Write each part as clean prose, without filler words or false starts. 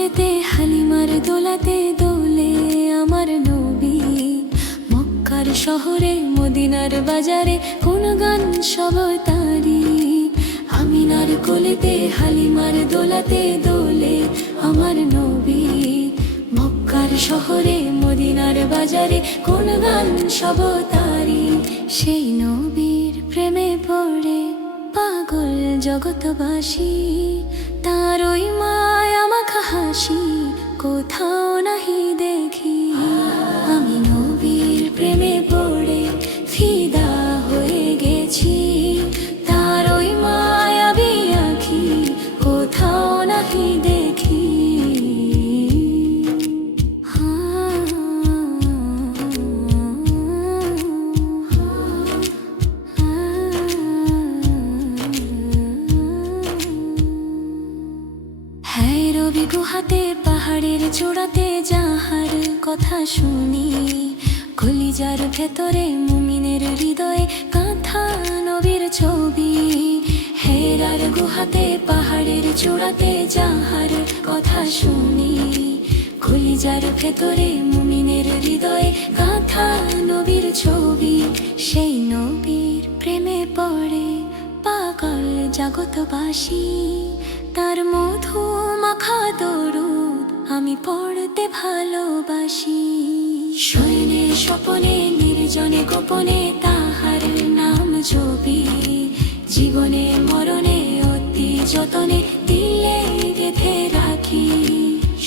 কোলেতে হালিমার দোলাতে দোলে আমার নবী। মক্কার শহরে মদিনার বাজারে কোন গান সব তারি। আমিনার কোলেতে হালিমার দোলাতে দোলে আমার নবী। মক্কার শহরে মদিনার বাজারে কোন গান সব তারি। সেই নবীর প্রেমে পড়ে পাগল জগৎবাসী। তার ওই মায়া মাখা হাসি কোথাও নাহি দেখি। আমি নবীর প্রেমে পড়ে ফিদা হয়ে গেছি। তার ওই মায়াবী আঁখি কোথাও নাহি দেখি। হ্যাঁ রবি গুহাতে পাহাড়ের চূড়াতে যাহার কথা শুনি। কলিজার ভেতরে মুমিনের হৃদয়ে কাঁথা নবীর ছবি। হেরার গুহাতে পাহাড়ের চূড়াতে যাহার কথা শুনি। কলিজার ভেতরে মুমিনের হৃদয়ে কাঁথা নবীর ছবি। সেই নবীর প্রেমে পড়ে পাগল জগৎবাসী। তার মধু মাখা দরুদ আমি পড়তে ভালোবাসি। শয়নে স্বপনে নির্জনে গোপনে তাহার নাম জপি। জীবনে মরণে অতি যতনে দিলে গেঁথে রাখি।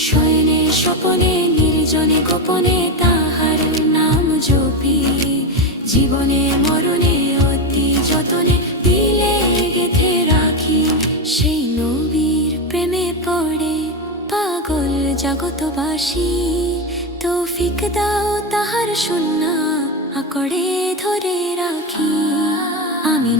শয়নে স্বপনে নির্জনে গোপনে তাহার নাম জপি। জীবনে মরণে অতি যতনে দিলে গেঁথে রাখি। সেই নবীর প্রেমে পড়ে পাগল জগৎবাসী। তৌফিক দাও তাহার সুন্নাহ আকড়ে ধরে রাখি। আমি